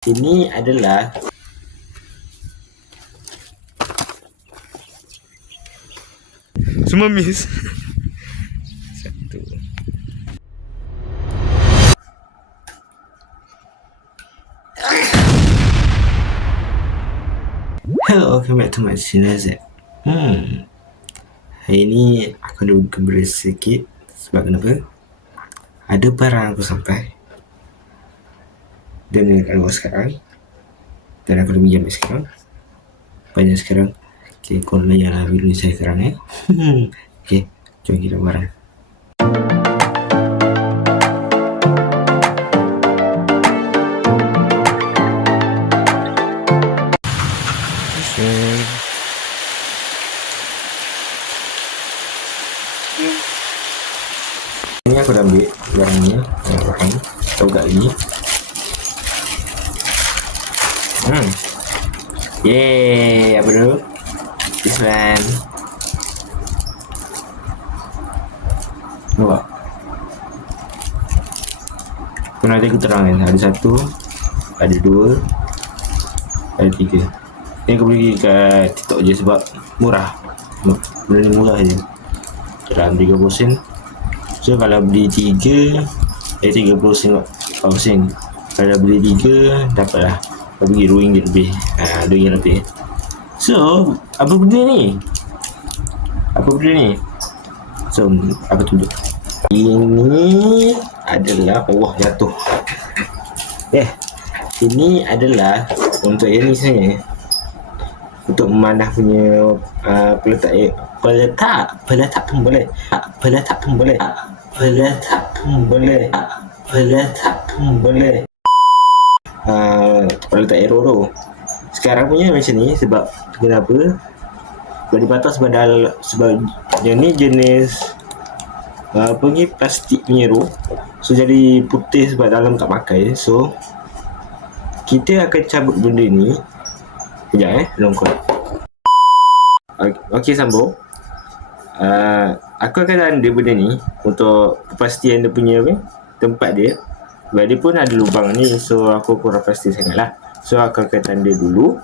Ini adalah semua miss. Satu. Hello, welcome back to my channel Z. Hari ni aku ada gembira sikit. Sebab kenapa? Ada barang aku sampai dan kat luar sekarang. Dan aku dah pinjam sekarang. Banyak sekarang. Okay, korang layanlah video ni saya sekarang Okay, jom kita barang. Ini aku dah ambil barangnya. Barang tahu kat lagi. Yeay, apa dulu? This one. Nampak? Aku nanti aku terangkan. Ada satu, ada dua, ada tiga. Ini aku beli kat TikTok je sebab murah. Benda ni murah je. Dalam 30 sen. So kalau beli 3 30 sen. Kalau beli 3 dapatlah bagi RM2 lebih. RM2 lebih. So apa benda ni? So aku tunjuk. Ini adalah jatuh. Ini adalah untuk yang ni sebenarnya. Untuk memanah punya peletak pun boleh. Peletak arrow tu. Sekarang punya macam ni sebab kenapa? Sebab di batas sebab yang ni jenis plastik punya arrow. So jadi putih sebab dalam tak pakai. So kita akan cabut benda ni. Sekejap longkot. Okey, sambung. Aku akan tanda benda ni untuk kepastian dia punya tempat dia. Sebab dia pun ada lubang ni. So aku kurang pasti sangat lah. So aku akan tanda dulu.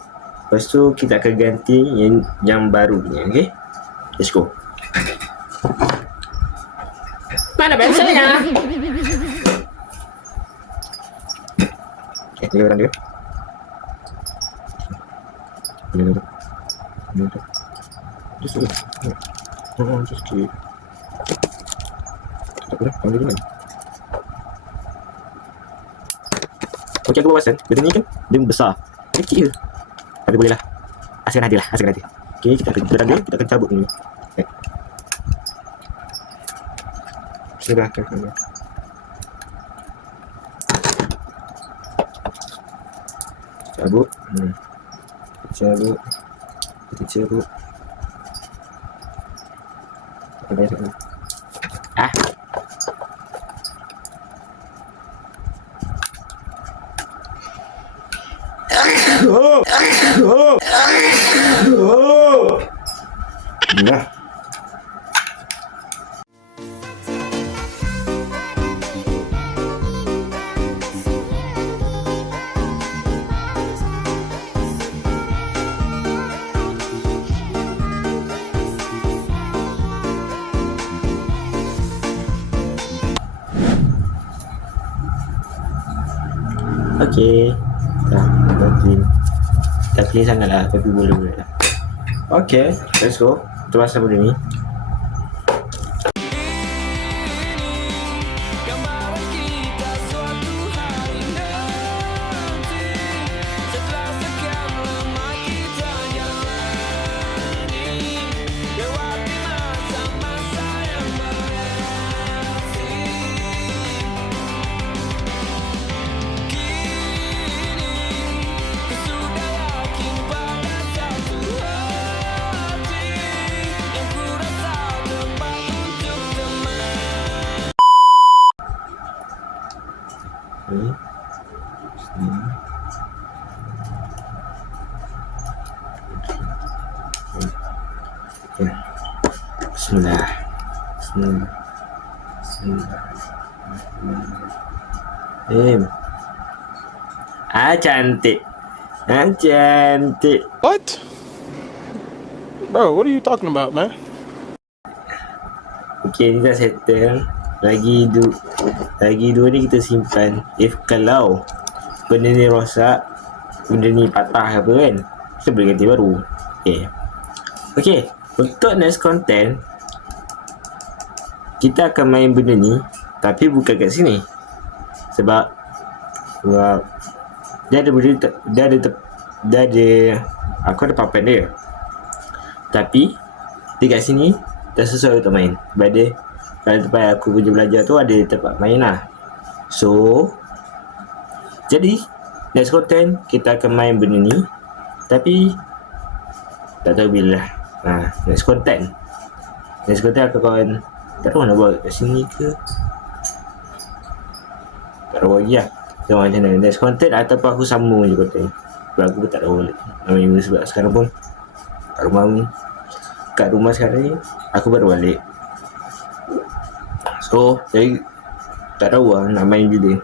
Lepas tu kita akan ganti yang baru punya. Okay, let's go. Mana pensilnya? Okay, dia orang dia. Just keep. Tak boleh, panggil dia. Okey, aku bawa benda ni kan dia besar. Kecil je. Tapi boleh lah. Asalkan ada. Okey, kita akan cabut ni. Silakan. Cabut. Cabut. Nah. Okey. Tak clean sangat lah, tapi boleh lah. Okay, let's go. Kita pasal benda ni. Bismillah. Cantik. Cantik. What? Bro, what are you talking about, man? Okey, ni dah settle. Lagi dua ni kita simpan. If kalau benda ni rosak, benda ni patah apa kan, kita boleh ganti baru. Okey, untuk next content kita akan main benda ni tapi bukan kat sini. Sebab dia ada aku ada papan dia. Tapi dekat sini dah sesuai untuk main. Sebab dia kalau tempat aku punya belajar tu ada tempat main lah. So jadi next content kita akan main benda ni tapi tak tahu bila lah. Next content aku akan tak tahu nak buat kat sini ke, tak tahu lagi lah. Tengok macam mana next content ataupun aku sambung je content. Sebab aku pun tak tahu namanya. Sebab sekarang pun kat rumah sekarang ni aku baru balik. So jadi tak tahu lah nak main bila.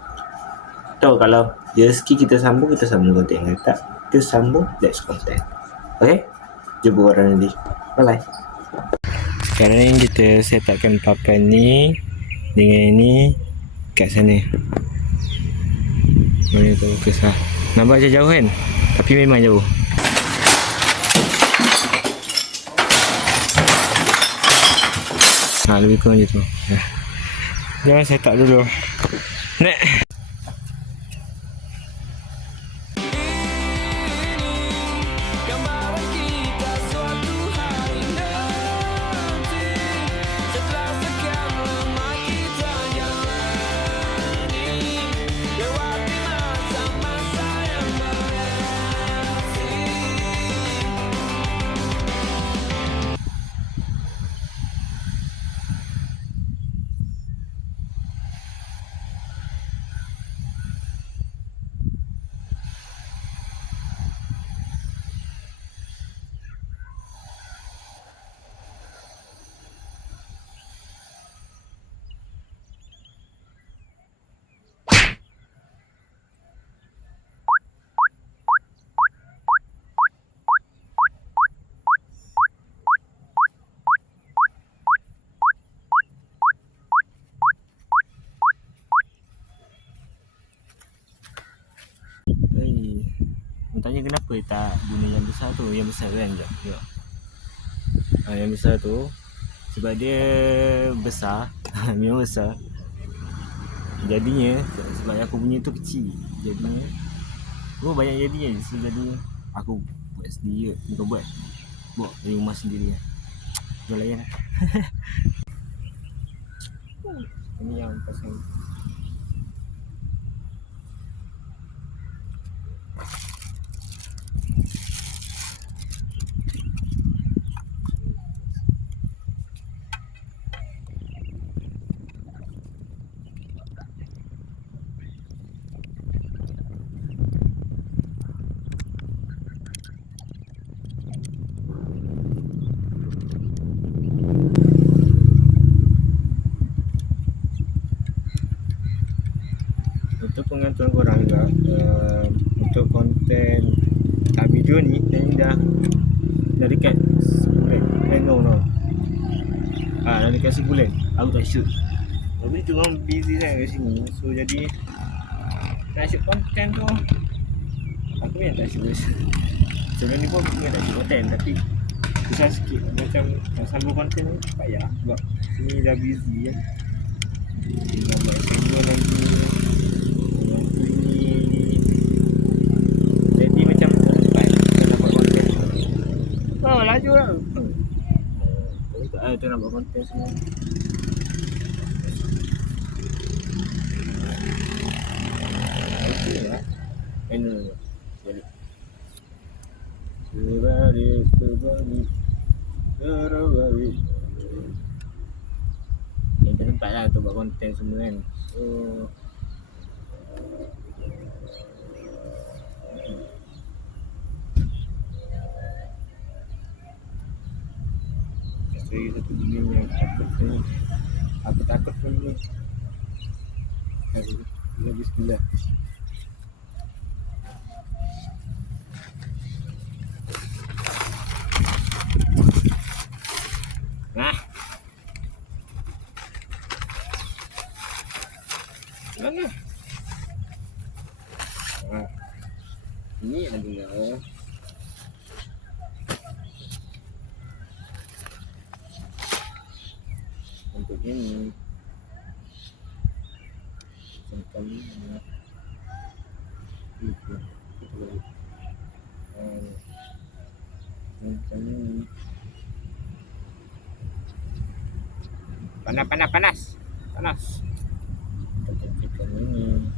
Tahu kalau rezeki kita sambung content. Tak kita sambung next content. Okay, jumpa orang nanti. Bye bye. Sekarang ni kita setupkan papan ni dengan ni kat sana. Mana tu fokus lah. Nampak je jauh kan? Tapi memang jauh. Lebih kurang je tu. Jangan set up dulu. Nek. Tanya kenapa tak guna yang besar tu? Yang besar kan? Sekejap. Yang besar tu sebab dia besar. Memang besar. Jadinya sebab aku punya tu kecil, jadinya banyak jadinya. So jadi aku buat sendiri. Bukan buat di rumah sendiri. Jom layan. Ini yang pasang. Untuk pengantuan korang juga, untuk konten video ni dah dekat sebulan. Dah dekat sebulan aku tak shoot. Tapi tu orang busy kan kat sini. So jadi nak shoot konten tu aku yang tak shoot. Sebelum ni pun aku yang tak shoot konten, tapi susah sikit macam nak sambung konten ni payah. Sebab sini dah busy kan. Nak buat video lagi. Jadi macam tak nak buat konten. Laju lah. Tu nak buat konten semua. Okey lah. Ini balik. Terbalik. Ini tempat lah untuk buat konten semua kan. So saya satu benda yang aku takut pun ni. Bismillah. Ini adalah untuk ini macam ini itu macam ini panas kita tekan ini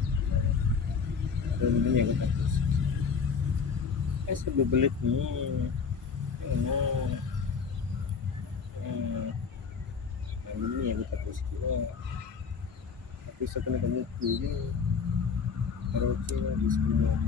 dan ini yang kita sebelum belit ni ini yang kita tulis kira tapi saya kena muka ni harus lah di sebelah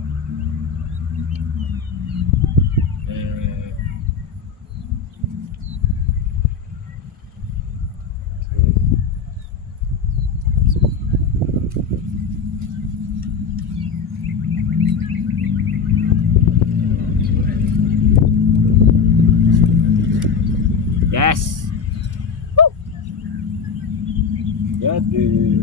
yes jadi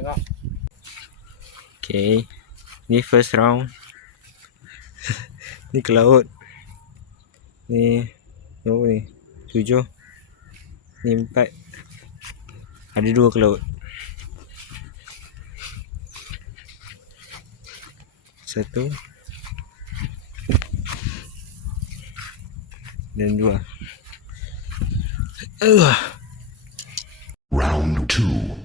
tengok. Okay, ni first round. Ni ke laut. Ni berapa ni? 7. Ni 4. Ada 2 ke laut. 1 dan 2. Round 2.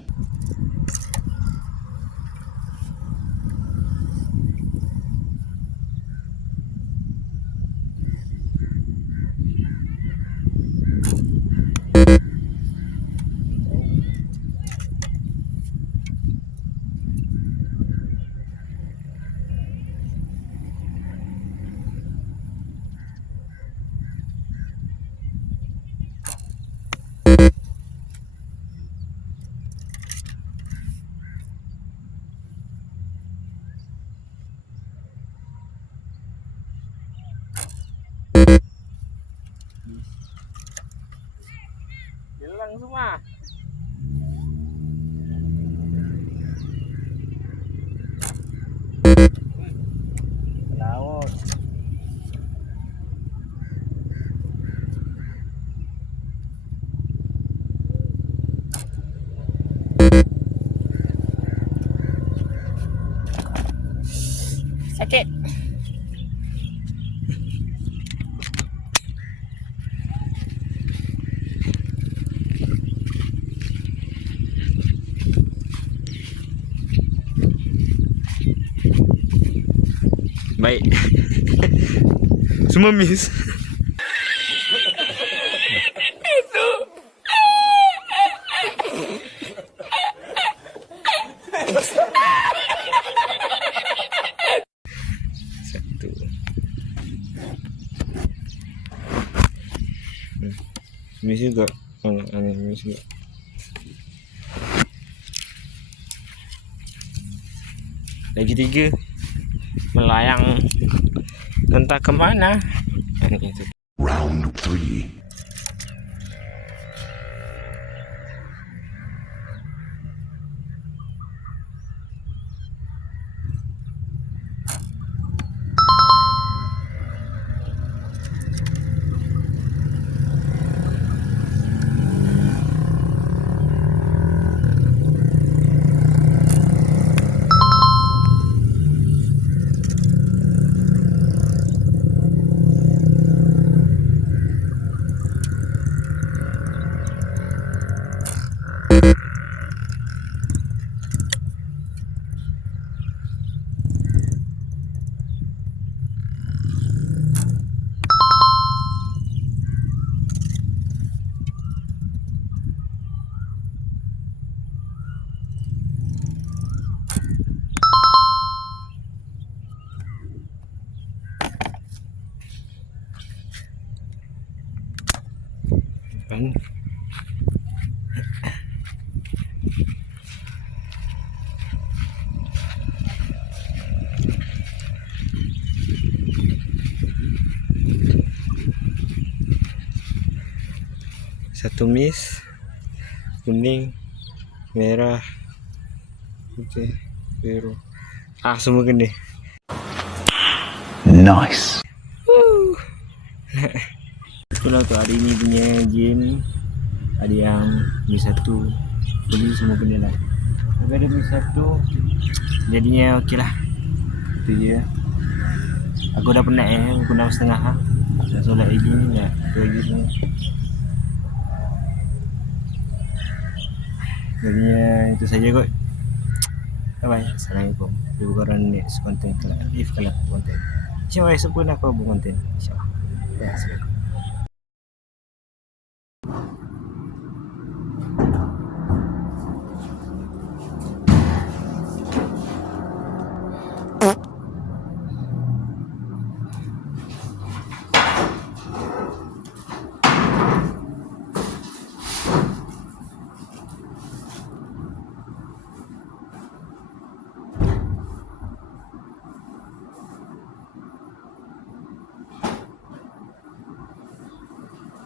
Hilang semua. Laut. Sakit. Baik. Semua miss. Satu. Miss juga. Miss juga. Lagi 3 melayang entah ke mana. Round 3. Kan? Satu mis, kuning, merah, putih, biru. Semua kena. Nice. Itulah untuk hari ni punya game. Ada yang mis satu, fully semua kena lah. Tapi ada mis satu, jadinya okey lah. Itu je. Aku dah penat pukul 6.30 lah. Dah solat lagi, nak tu lagi semua. Jadinya itu saja kot. Bye bye. Assalamualaikum. Jumpa korang next content kalau content. InsyaAllah esok pun aku buat content. InsyaAllah. Ya, Assalamualaikum.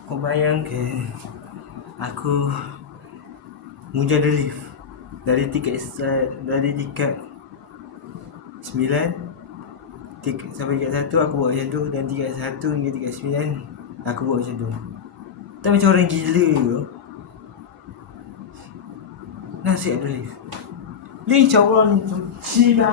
Kau bayangkan aku muja the lift dari tiket 9 tiket sampai tiket 1 aku buat macam tu, dan tiket 1 hingga tiket 9 aku buat macam tu. Tak macam orang gila ke? Nasib ada lift. Lincah orang ni tu. Cina.